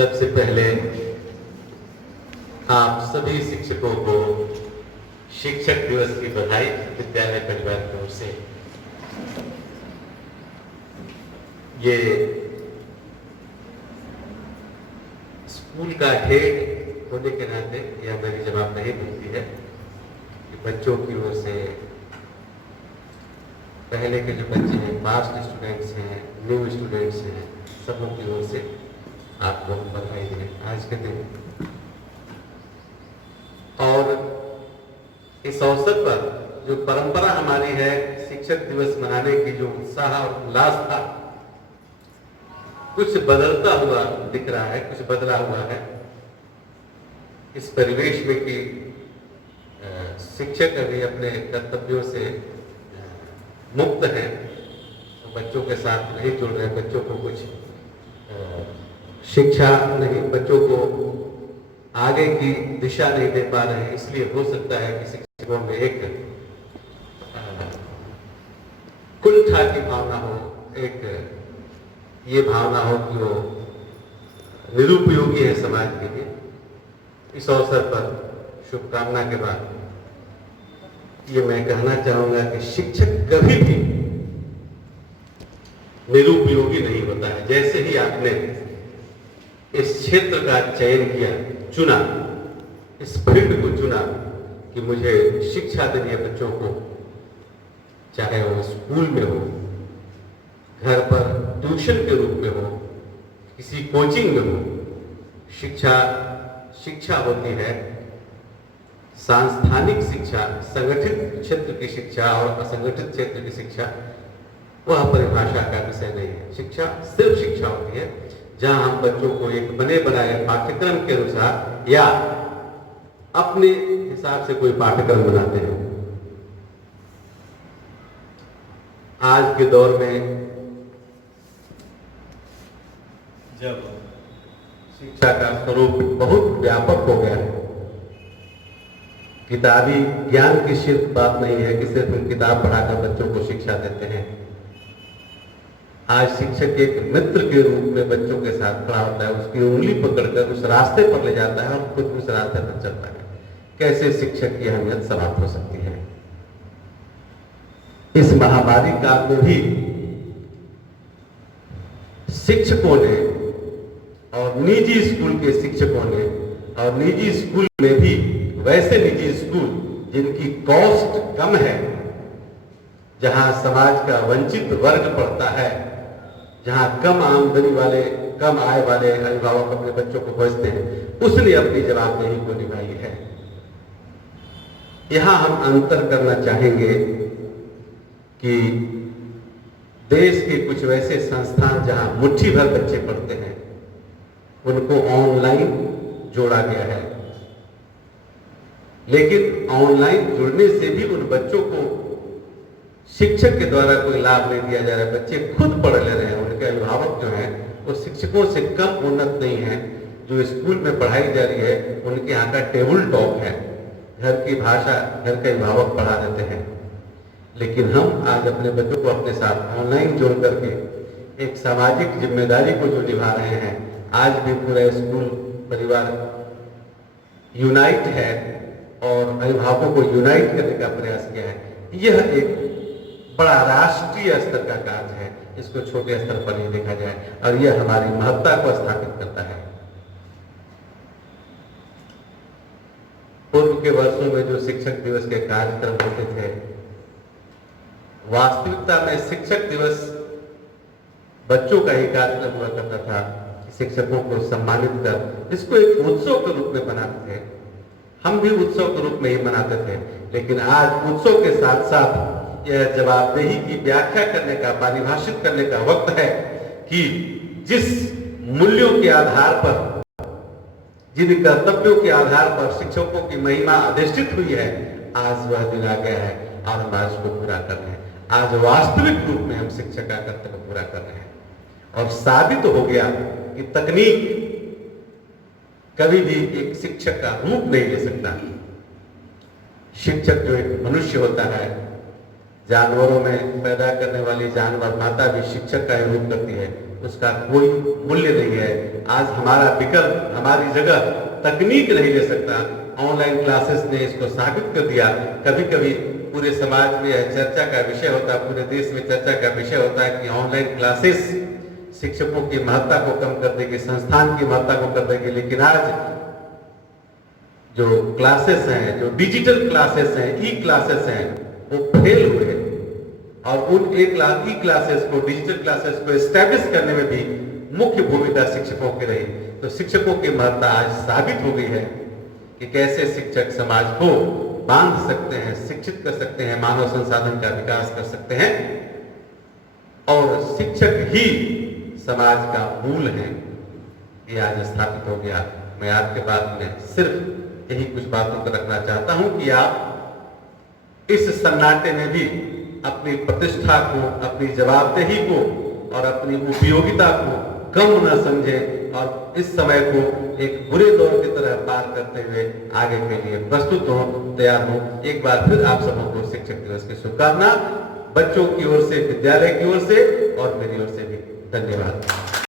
सबसे पहले आप सभी शिक्षकों को शिक्षक दिवस की बधाई विद्यालय परिवार की ओर से। ये स्कूल का हेड होने के नाते यह मेरी जवाबदेही बनती है कि बच्चों की ओर से, पहले के जो बच्चे हैं, पास्ट स्टूडेंट्स हैं, न्यू स्टूडेंट्स हैं, सबों की ओर से आपको बधाई दें आज के दिन। और इस अवसर पर जो परंपरा हमारी है शिक्षक दिवस मनाने की, जो उत्साह और उल्लास था, कुछ बदलता हुआ दिख रहा है, कुछ बदला हुआ है इस परिवेश में कि शिक्षक अभी अपने कर्तव्यों से मुक्त हैं, तो बच्चों के साथ नहीं जुड़ रहे, बच्चों को कुछ शिक्षा नहीं, बच्चों को आगे की दिशा नहीं दे पा रहे हैं। इसलिए हो सकता है कि शिक्षकों में एक कुंठा की भावना हो, एक ये भावना हो कि वो निरुपयोगी है समाज के लिए। इस अवसर पर शुभकामना के बाद ये मैं कहना चाहूंगा कि शिक्षक कभी भी निरुपयोगी नहीं होता है। जैसे ही आपने इस क्षेत्र का चयन किया, चुना, इस फील्ड को चुना कि मुझे शिक्षा देनी है बच्चों को, चाहे वो स्कूल में हो, घर पर ट्यूशन के रूप में हो, किसी कोचिंग में हो, शिक्षा होती है सांस्थानिक शिक्षा, संगठित क्षेत्र की शिक्षा और असंगठित क्षेत्र की शिक्षा। वह परिभाषा का विषय नहीं है। शिक्षा सिर्फ शिक्षा होती है जहां हम बच्चों को एक बने बनाए पाठ्यक्रम के अनुसार या अपने हिसाब से कोई पाठ्यक्रम बनाते हैं। आज के दौर में जब शिक्षा का स्वरूप बहुत व्यापक हो गया है, किताबी ज्ञान की सिर्फ बात नहीं है कि सिर्फ हम किताब पढ़ाकर बच्चों को शिक्षा देते हैं। आज शिक्षक एक मित्र के रूप में बच्चों के साथ खड़ा होता है, उसकी उंगली पकड़कर उस रास्ते पर ले जाता है और खुद उस रास्ते पर चलता है। कैसे शिक्षक की अहमियत समाप्त हो सकती है। इस महामारी काल में भी शिक्षकों ने और निजी स्कूल के शिक्षकों ने और निजी स्कूल में भी वैसे निजी स्कूल जिनकी कॉस्ट कम है, जहां समाज का वंचित वर्ग पढ़ता है, जहां कम आमदनी वाले, कम आय वाले अभिभावक अपने बच्चों को भेजते हैं, उसने अपनी जवाबदेही को निभाई है। यहां हम अंतर करना चाहेंगे कि देश के कुछ वैसे संस्थान जहां मुट्ठी भर बच्चे पढ़ते हैं, उनको ऑनलाइन जोड़ा गया है, लेकिन ऑनलाइन जुड़ने से भी उन बच्चों को शिक्षक के द्वारा कोई लाभ नहीं दिया जा रहा है। बच्चे खुद पढ़ ले रहे हैं, उनके अभिभावक जो हैं वो शिक्षकों से कम उन्नत नहीं है। जो स्कूल में पढ़ाई जा रही है उनके यहाँ का टेबल टॉक है, घर की भाषा घर के अभिभावक पढ़ा देते हैं। लेकिन हम आज अपने बच्चों को अपने साथ ऑनलाइन जोड़ करके एक सामाजिक जिम्मेदारी को जो निभा रहे हैं, आज भी पूरा स्कूल परिवार यूनाइट है और अभिभावकों को यूनाइट करने का प्रयास किया है। यह एक बड़ा राष्ट्रीय स्तर का कार्य है, इसको छोटे स्तर पर नहीं देखा जाए, और यह हमारी महत्ता को स्थापित करता है। पूर्व के वर्षों में जो शिक्षक दिवस के कार्यक्रम होते थे, वास्तविकता में शिक्षक दिवस बच्चों का ही कार्यक्रम हुआ करता था। शिक्षकों को सम्मानित कर इसको एक उत्सव के रूप में बनाते थे। हम भी उत्सव के रूप में ही मनाते थे, लेकिन आज उत्सव के साथ साथ यह जवाबदेही की व्याख्या करने का, परिभाषित करने का वक्त है कि जिस मूल्यों के आधार पर, जिन कर्तव्यों के आधार पर शिक्षकों की महिमा अधिष्ठित हुई है, आज वह दिन आ गया है और हम आज उसको पूरा कर रहे हैं। आज वास्तविक रूप में हम शिक्षक का कर्तव्य पूरा कर रहे हैं। और साबित हो गया कि तकनीक कभी भी एक शिक्षक का रूप नहीं ले सकता। शिक्षक जो एक मनुष्य होता है, जानवरों में पैदा करने वाली जानवर माता भी शिक्षक का ही रूप करती है, उसका कोई मूल्य नहीं है। आज हमारा विकल्प, हमारी जगह तकनीक नहीं ले सकता। ऑनलाइन क्लासेस ने इसको साबित कर दिया। कभी कभी पूरे समाज में चर्चा का विषय होता है, पूरे देश में चर्चा का विषय होता है कि ऑनलाइन क्लासेस शिक्षकों की महत्ता को कम कर देगी, संस्थान की महत्ता को कर देगी। लेकिन आज जो क्लासेस हैं, जो डिजिटल क्लासेस हैं, ई क्लासेस हैं, वो फेल हुए और उन ई क्लासेस को, डिजिटल क्लासेस को एस्टैब्लिश करने में भी मुख्य भूमिका शिक्षकों की रही। तो शिक्षकों की महत्ता आज साबित हो गई है कि कैसे शिक्षक समाज को बांध सकते हैं, शिक्षित कर सकते हैं, मानव संसाधन का विकास कर सकते हैं और शिक्षक ही समाज का मूल है। ये आज स्थापित हो गया। मैं आपके बाद में सिर्फ यही कुछ बातों को रखना चाहता हूं कि आप इस सन्नाटे में भी अपनी प्रतिष्ठा को, अपनी जवाबदेही को और अपनी उपयोगिता को कम न समझें और इस समय को एक बुरे दौर की तरह पार करते हुए आगे के लिए प्रस्तुत हो, तैयार हो। एक बार फिर आप सबको शिक्षक दिवस की शुभकामना, बच्चों की ओर से, विद्यालय की ओर से और मेरी ओर से भी धन्यवाद।